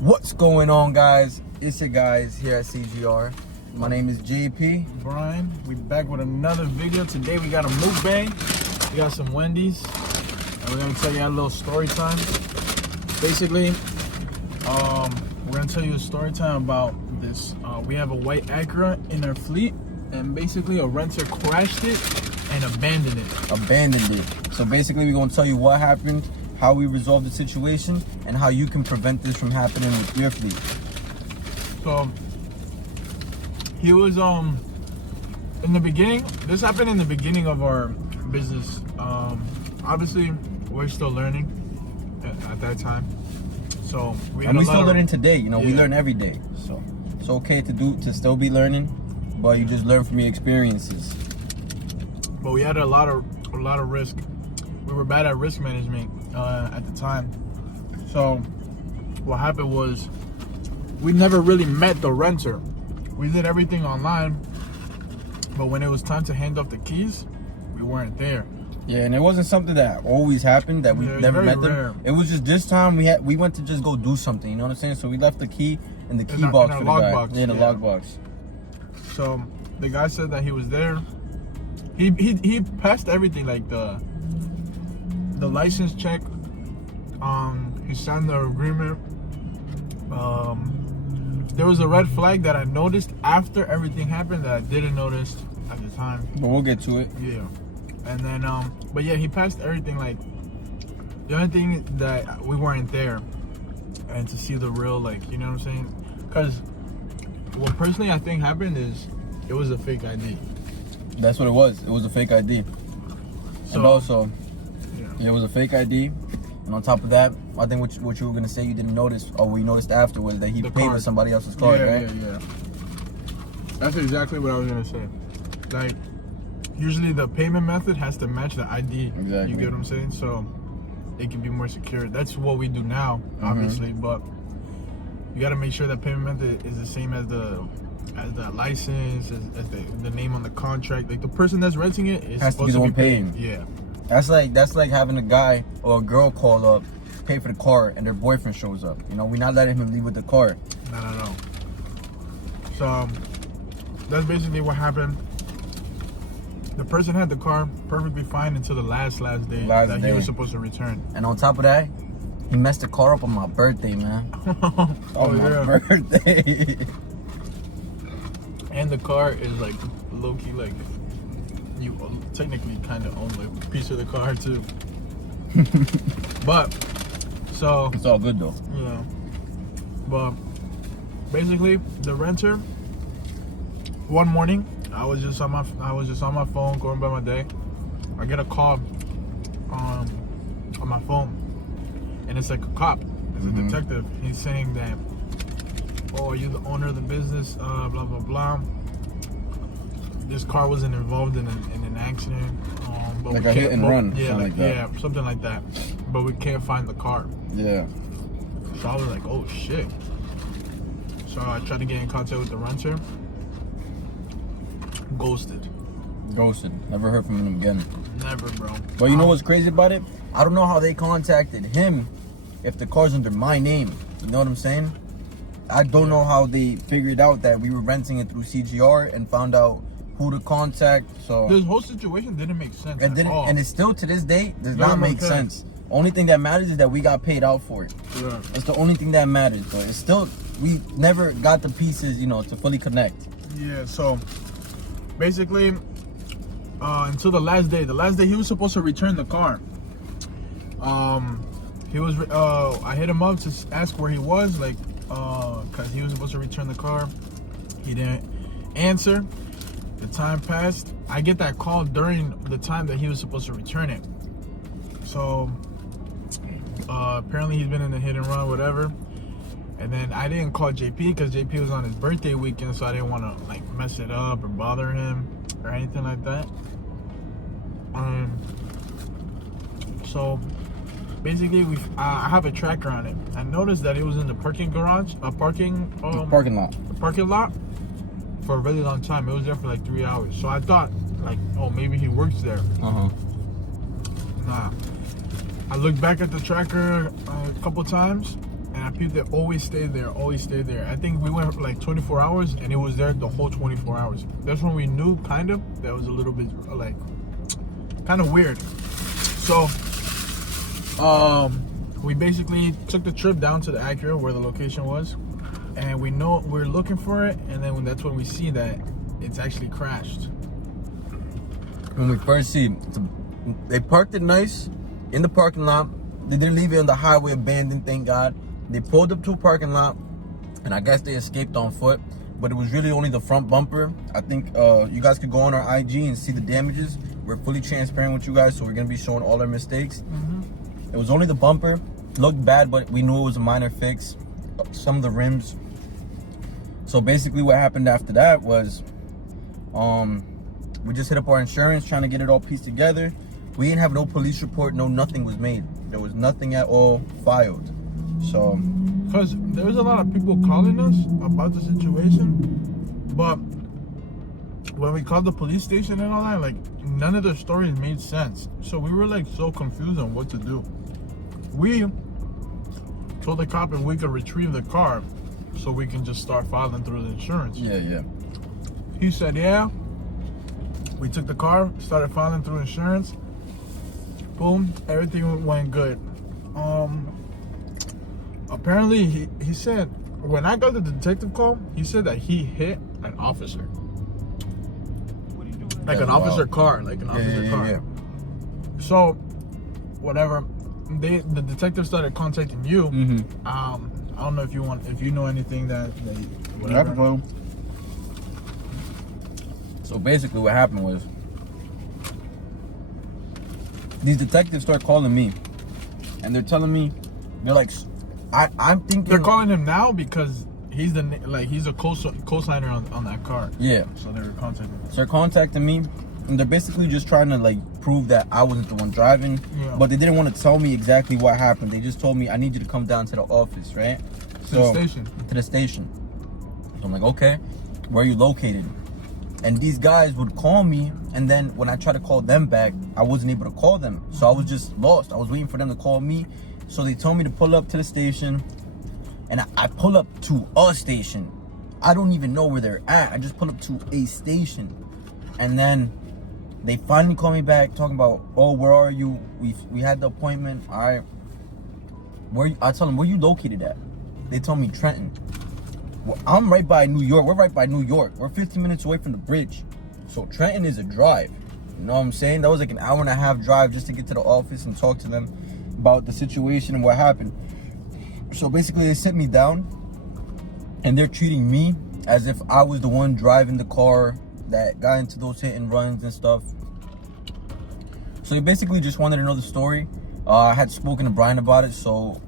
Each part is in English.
What's going on, guys? It's your guys here at CGR. My name is JP. Brian, we back with another video. Today we got a mukbang. We got some Wendy's, and we're gonna tell you a little story time. Basically, we're gonna tell you a story time about this. We have a white Acura in our fleet, and basically a renter crashed it and abandoned it. So basically, we're gonna tell you what happened, how we resolved the situation, and how you can prevent this from happening with your fleet. So he was in the beginning. This happened in the beginning of our business. Obviously, we're still learning at that time. So we still learning today. You know, we learn every day. So it's okay to still be learning, but you just learn from your experiences. But we had a lot of risk. We were bad at risk management at the time. So what happened was we never really met the renter. We did everything online, but when it was time to hand off the keys, we weren't there. Yeah, and it wasn't something that always happened, that we never met them. It was just this time we went to just go do something, you know what I'm saying? So we left the key in the key box for the guy. Yeah, the log box. So the guy said that he was there. He passed everything, like the license check. He signed the agreement. There was a red flag that I noticed after everything happened that I didn't notice at the time. But we'll get to it. Yeah. And then, but yeah, he passed everything. Like, the only thing that we weren't there, and to see the real, like, you know what I'm saying? Because what personally I think happened is it was a fake ID. That's what it was. It was a fake ID. So, and also, it was a fake ID. And on top of that, I think what you were going to say you didn't notice, or we noticed afterwards, that he paid with somebody else's card, right? Yeah. That's exactly what I was going to say. Like, usually the payment method has to match the ID. Exactly. You get what I'm saying? So it can be more secure. That's what we do now, obviously, but you got to make sure that payment method is the same as the license, as the name on the contract. Like, the person that's renting it is has to be the one paying. Yeah. That's like having a guy or a girl call up, pay for the car, and their boyfriend shows up. You know, we're not letting him leave with the car. No. So that's basically what happened. The person had the car perfectly fine until the last day that he was supposed to return. And on top of that, he messed the car up on my birthday, man. My birthday. And the car is like low-key, like, you technically kind of own like a piece of the car too. But so it's all good though. Yeah. But basically, the renter. One morning, I was just on my phone going about my day. I get a call on my phone, and it's like a cop. It's a detective. He's saying that, "Oh, are you the owner of the business? Blah blah blah. This car wasn't involved in an accident. But like a hit and run. Yeah, something like that. But we can't find the car." Yeah. So I was like, "Oh shit!" So I tried to get in contact with the renter. Ghosted. Never heard from him again. Never, bro. But you know what's crazy about it? I don't know how they contacted him if the car's under my name. You know what I'm saying? I don't know how they figured out that we were renting it through CGR and found out who to contact. So this whole situation didn't make sense. And it still to this day does not make sense. Only thing that matters is that we got paid out for it. Yeah. It's the only thing that matters, but it's still, we never got the pieces, you know, to fully connect. Yeah, so basically, until the last day he was supposed to return the car. I hit him up to ask where he was, like, cause he was supposed to return the car. He didn't answer. The time passed. I get that call during the time that he was supposed to return it. So apparently he's been in a hit and run, whatever. And then I didn't call JP because JP was on his birthday weekend, so I didn't want to like mess it up or bother him or anything like that. So basically, I have a tracker on it. I noticed that it was in the parking lot for a really long time. It was there for like 3 hours. So I thought, like, oh, maybe he works there. Nah. I looked back at the tracker a couple times, and I people that always stay there. I think we went for like 24 hours, and it was there the whole 24 hours. That's when we knew, kind of, that was a little bit like kind of weird. So, we basically took the trip down to the Acura where the location was, and we know we're looking for it, and then that's when we see that it's actually crashed. When we first see, they parked it nice in the parking lot. They didn't leave it on the highway abandoned, thank God. They pulled up to a parking lot, and I guess they escaped on foot, but it was really only the front bumper. I think you guys could go on our IG and see the damages. We're fully transparent with you guys, so we're gonna be showing all our mistakes. It was only the bumper. Looked bad, but we knew it was a minor fix. Some of the rims. So basically what happened after that was we just hit up our insurance trying to get it all pieced together. We didn't have no police report, no nothing was made. There was nothing at all filed. So because there was a lot of people calling us about the situation, but when we called the police station and all that, like, none of their stories made sense. So we were like so confused on what to do. We told the cop if we could retrieve the car so we can just start filing through the insurance. Yeah. He said, yeah. We took the car, started filing through insurance. Boom, everything went good. Apparently he said, when I got the detective call, he said that he hit an officer. Like an officer car, like an officer car. Yeah. So, whatever. The detective started contacting you. I don't know if you know anything that whatever. So basically what happened was these detectives start calling me, and they're telling me, they're like, I'm thinking they're calling him now because he's a co-signer on that car. Yeah. So they were contacting him. So they're contacting me, and they're basically just trying to like prove that I wasn't the one driving. Yeah. But they didn't want to tell me exactly what happened. They just told me, I need you to come down to the office, right? To the station. To the station. So I'm like, okay, where are you located? And these guys would call me, and then when I tried to call them back, I wasn't able to call them. So I was just lost. I was waiting for them to call me. So they told me to pull up to the station, and I pull up to a station. I don't even know where they're at. I just pull up to a station. And then they finally call me back talking about, oh, where are you? We had the appointment. All right. I tell them, where you located at? They told me Trenton. Well, I'm right by New York. We're right by New York. We're 15 minutes away from the bridge. So Trenton is a drive. You know what I'm saying? That was like an hour and a half drive just to get to the office and talk to them about the situation and what happened. So basically they sit me down, and they're treating me as if I was the one driving the car that got into those hit and runs and stuff. So they basically just wanted to know the story. I had spoken to Brian about it, so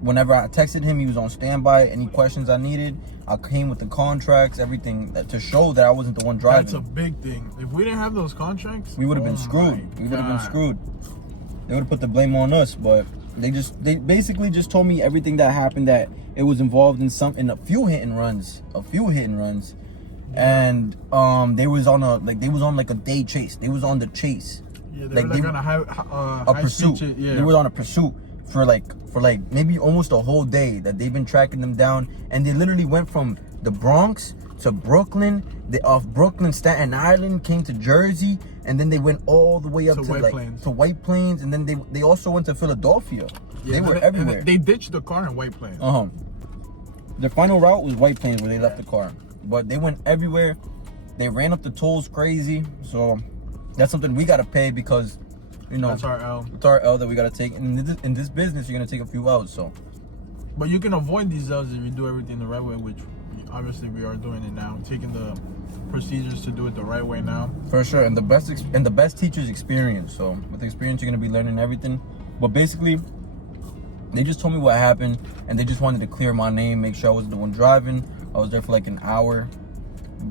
whenever I texted him, he was on standby. Any questions I needed, I came with the contracts, everything to show that I wasn't the one driving. That's a big thing. If we didn't have those contracts, we would have been screwed. We would have been screwed. They would have put the blame on us, but they basically just told me everything that happened, that it was involved in a few hit and runs, and they was on a day chase. They was on the chase. Yeah, they were on a pursuit. Yeah. They were on a pursuit for maybe almost a whole day that they've been tracking them down, and they literally went from the Bronx to Brooklyn. They off Brooklyn, Staten Island, came to Jersey, and then they went all the way up to White Plains, and then they also went to Philadelphia. Yeah, they were everywhere. They ditched the car in White Plains. Their final route was White Plains, where they left the car, but they went everywhere. They ran up the tolls crazy, so that's something we gotta pay because, you know, that's our L. It's our L that we gotta take. And in this business, you're gonna take a few L's. So, but you can avoid these L's if you do everything the right way, which obviously we are doing it now. Taking the procedures to do it the right way now. For sure, and the best teacher's experience. So with experience, you're gonna be learning everything. But basically, they just told me what happened, and they just wanted to clear my name, make sure I wasn't the one driving. I was there for like an hour,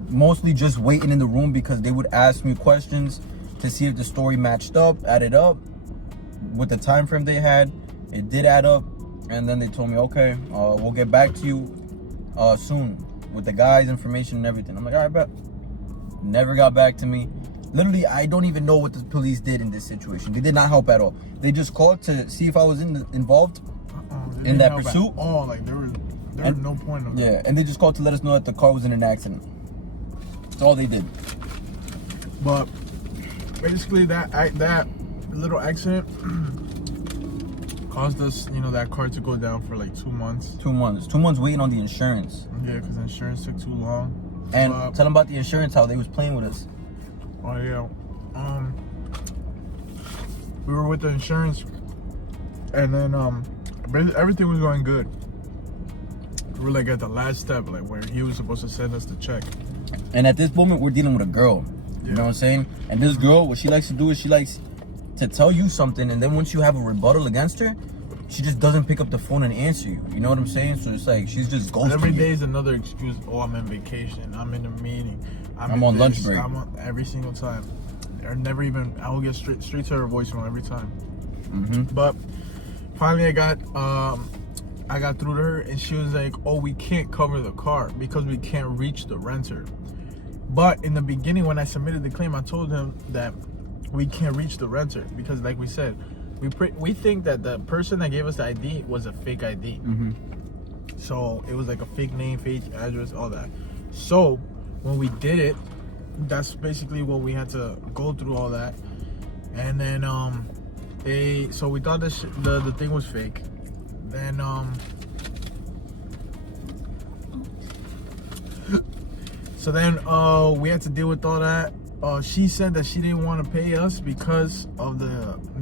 mostly just waiting in the room because they would ask me questions to see if the story matched up, added up with the time frame they had. It did add up, and then they told me, okay, we'll get back to you soon with the guy's information and everything. I'm like, all right, bet. Never got back to me. Literally, I don't even know what the police did in this situation. They did not help at all. They just called to see if I was involved. They In that help at pursuit? all. Like there was no point of Yeah, and they just called to let us know that the car was in an accident. That's all they did. But basically, that little accident caused us, that car to go down for like 2 months. 2 months. 2 months waiting on the insurance. Yeah, because the insurance took too long. And tell them about the insurance, how they was playing with us. Oh yeah. We were with the insurance, and then everything was going good. We were like at the last step, like where he was supposed to send us the check. And at this moment, we're dealing with a girl. You know what I'm saying? And this girl, what she likes to do is she likes to tell you something, and then once you have a rebuttal against her, she just doesn't pick up the phone and answer you. You know what I'm saying? So it's like she's just ghosting Every you. day is another excuse. Oh, I'm in vacation. I'm in a meeting. I'm on lunch break. I'm on every single time. Or never even. I will get straight to her voicemail every time. But finally, I got through to her, and she was like, "Oh, we can't cover the car because we can't reach the renter." But in the beginning, when I submitted the claim, I told him that we can't reach the renter because, like we said, we think that the person that gave us the ID was a fake ID. So it was like a fake name, fake address, all that. So when we did it, that's basically what we had to go through, all that. And then so we thought the thing was fake. Then so then we had to deal with all that. She said that she didn't want to pay us because of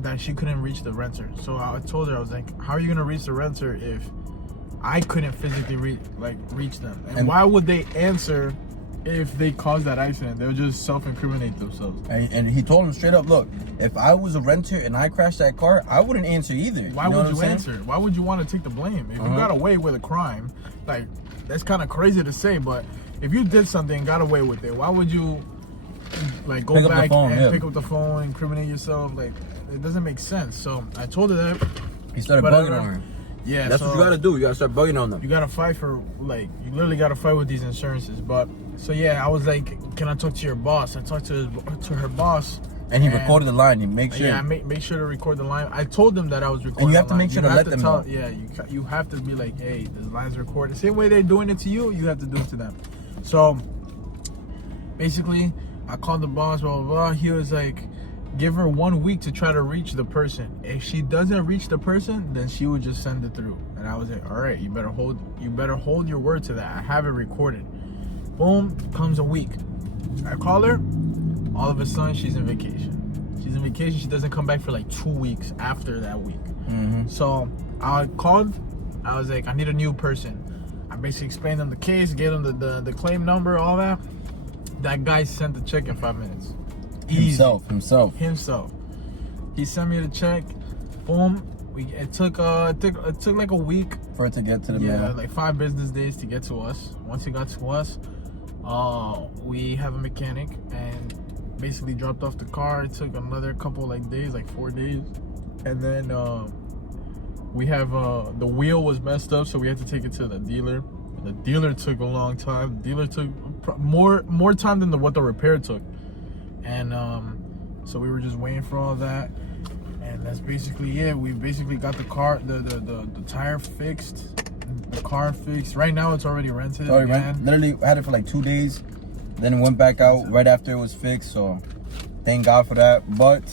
that she couldn't reach the renter. So I told her, I was like, how are you gonna reach the renter if I couldn't physically reach them? And why would they answer if they caused that accident? They would just self-incriminate themselves. And he told him straight up, look, if I was a renter and I crashed that car, I wouldn't answer either. Why would you answer? Why would you want to take the blame? If you got away with a crime, like, that's kind of crazy to say, but if you did something and got away with it, why would you like go back and pick up the phone, incriminate yourself? Like, it doesn't make sense. So I told her that. He started bugging on her. Yeah, that's what you gotta do. You gotta start bugging on them. You gotta fight for, like, you literally gotta fight with these insurances. But so yeah, I was like, can I talk to your boss? I talked to her boss. And he recorded the line. He make sure. Yeah, make sure to record the line. I told them that I was recording. And you have to make sure to let them know. Yeah, you have to be like, hey, the line's recorded. Same way they're doing it to you, you have to do it to them. So basically, I called the boss, blah, blah, blah. He was like, give her 1 week to try to reach the person. If she doesn't reach the person, then she would just send it through. And I was like, all right, you better hold your word to that. I have it recorded. Boom, comes a week. I call her. All of a sudden, she's in vacation. She's in vacation. She doesn't come back for like 2 weeks after that week. So I called. I was like, I need a new person. I basically explained them the case, gave them the claim number, all that. That guy sent the check in 5 minutes. Easy. Himself. He sent me the check. Boom. It took like a week for it to get to the mail. Yeah, like 5 business days to get to us. Once it got to us, we have a mechanic and basically dropped off the car. It took another couple days, like 4 days, and then we have the wheel was messed up, so we had to take it to the dealer. The dealer took a long time. The dealer took more time than what the repair took, and so we were just waiting for all that. And that's basically it. We basically got the car, the tire fixed, the car fixed. Right now, it's already rented. Literally had it for like 2 days. Then it went back out right after it was fixed. So thank God for that. But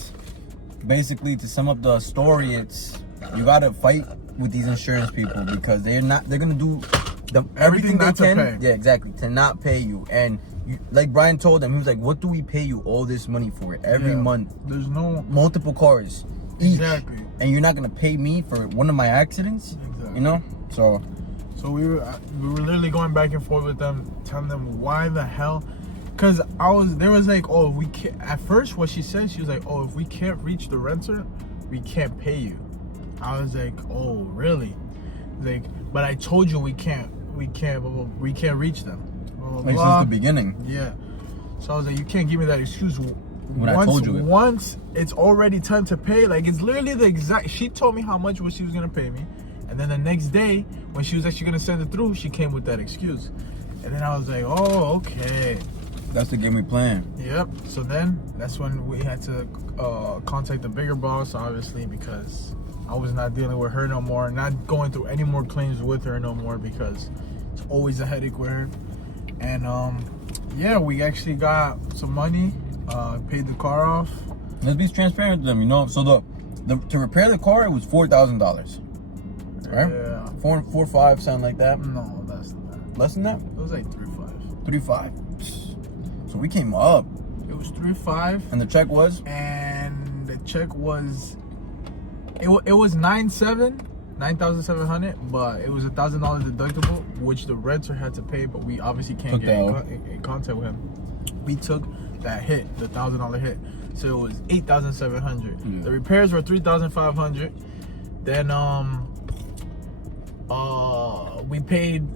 basically, to sum up the story, it's you gotta fight with these insurance people because they're gonna do everything they can. Yeah, exactly, to not pay you. And like Brian told them, he was like, "What do we pay you all this money for every month? There's multiple cars." Each. Exactly. And you're not gonna pay me for one of my accidents, you know? So we were literally going back and forth with them, telling them why the hell, because they was like, oh, we can't. At first, what she said, she was like, oh, if we can't reach the renter, we can't pay you. I was like, oh, really? Like, but I told you we can't reach them. Blah, blah, like blah. since the beginning. Yeah. So I was like, you can't give me that excuse. I told you once it's already time to pay, like it's literally the exact. She told me how much she was gonna pay me, and then the next day when she was actually gonna send it through, she came with that excuse, and then I was like, oh, okay, that's the game we playing. Yep. So then that's when we had to contact the bigger boss, obviously, because I was not dealing with her no more, not going through any more claims with her no more, because it's always a headache with her. And yeah, we actually got some money, paid the car off. Let's be transparent with them, you know. So to repair the car, it was $4,000, right? Yeah. 4 or 5, something like that. No, less than that. Less than that? It was like 3.5. 3.5. So we came up. It was 3.5. And the check was? And the check was, it was 9,700, but it was $1,000 deductible, which the renter had to pay, but we obviously can't get in contact with him. We took that hit, the $1,000 hit, so it was 8,700. Yeah. The repairs were 3,500. Then we paid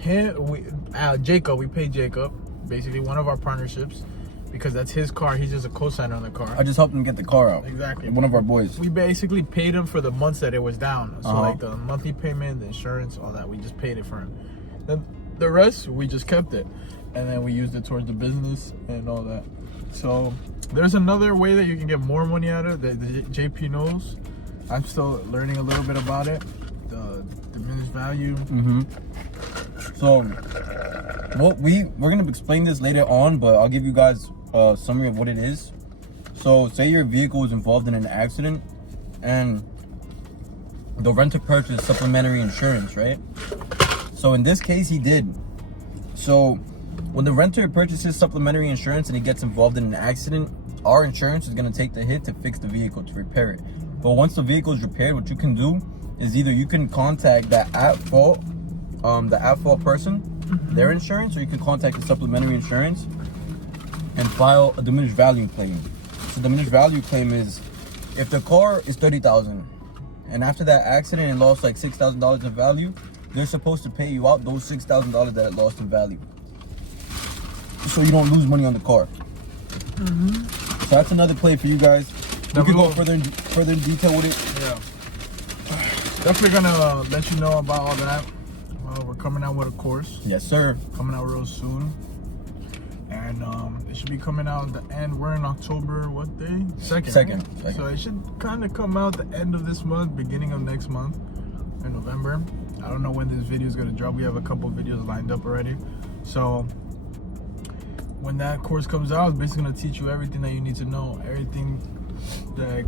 him. Jacob. We paid Jacob, basically one of our partnerships, because that's his car. He's just a co-signer on the car. I just helped him get the car out. Exactly. One of our boys. We basically paid him for the months that it was down. So like the monthly payment, the insurance, all that, we just paid it for him. Then the rest, we just kept it. And then we used it towards the business and all that. So there's another way that you can get more money out of it that JP knows. I'm still learning a little bit about it. The diminished value. So we're gonna explain this later on, but I'll give you guys a summary of what it is. So say your vehicle was involved in an accident and the renter purchased supplementary insurance, right? So in this case, he did. So when the renter purchases supplementary insurance and he gets involved in an accident, our insurance is going to take the hit to fix the vehicle, to repair it. But once the vehicle is repaired, what you can do is either you can contact that at-fault person, their insurance, or you can contact the supplementary insurance and file a diminished value claim. So diminished value claim is if the car is $30,000 and after that accident it lost like $6,000 in value, they're supposed to pay you out those $6,000 that it lost in value, so you don't lose money on the car. So that's another play for you guys. We can go further in detail with it. Yeah. Definitely gonna let you know about all that. We're coming out with a course. Yes, sir. Coming out real soon. And it should be coming out at the end. We're in October, what day? Second. So it should kind of come out the end of this month, beginning of next month, in November. I don't know when this video is gonna drop. We have a couple videos lined up already. So when that course comes out, it's basically gonna teach you everything that you need to know, everything that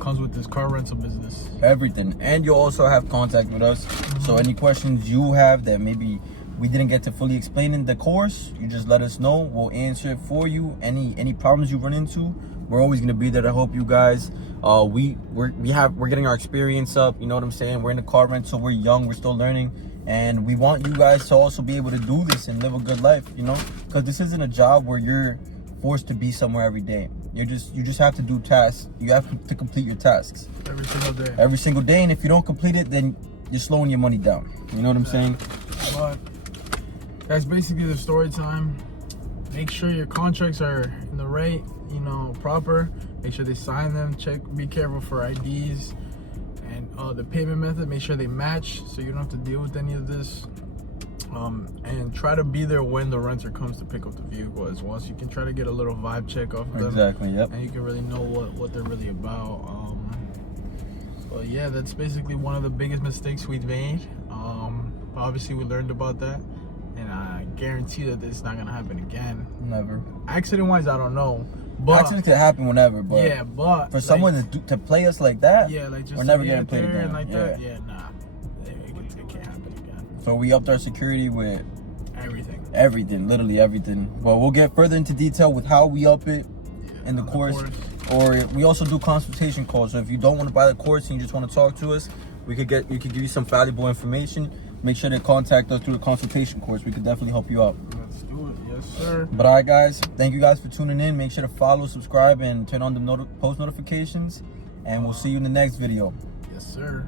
comes with this car rental business. Everything. And you'll also have contact with us. So any questions you have that maybe we didn't get to fully explain in the course, you just let us know. We'll answer it for you. Any problems you run into, we're always gonna be there to help you guys. We're getting our experience up, you know what I'm saying? We're in the car rental, we're young, we're still learning. And we want you guys to also be able to do this and live a good life, you know? Because this isn't a job where you're forced to be somewhere every day. You just have to do tasks. You have to complete your tasks. Every single day. Every single day, and if you don't complete it, then you're slowing your money down. You know what I'm saying? But that's basically the story time. Make sure your contracts are in the right, proper. Make sure they sign them. Be careful for IDs. And the payment method, make sure they match so you don't have to deal with any of this. And try to be there when the renter comes to pick up the vehicle as well, so you can try to get a little vibe check off of them. Exactly, yep. And you can really know what they're really about. But yeah, that's basically one of the biggest mistakes we've made. Obviously we learned about that, and I guarantee that it's not gonna happen again. Never. Accident wise, I don't know. But accidents can happen whenever, but yeah, but for someone to play us like that, yeah, like just we're never getting played again. Like that, yeah, nah, it can't happen again. So we upped our security with everything, literally everything. Well, we'll get further into detail with how we up it in the course. Or we also do consultation calls. So if you don't want to buy the course and you just want to talk to us, we could give you some valuable information. Make sure to contact us through the consultation course. We could definitely help you out. Let's do it. Yes, sir. But all right, guys, thank you guys for tuning in. Make sure to follow, subscribe, and turn on the post notifications. And we'll see you in the next video. Yes, sir.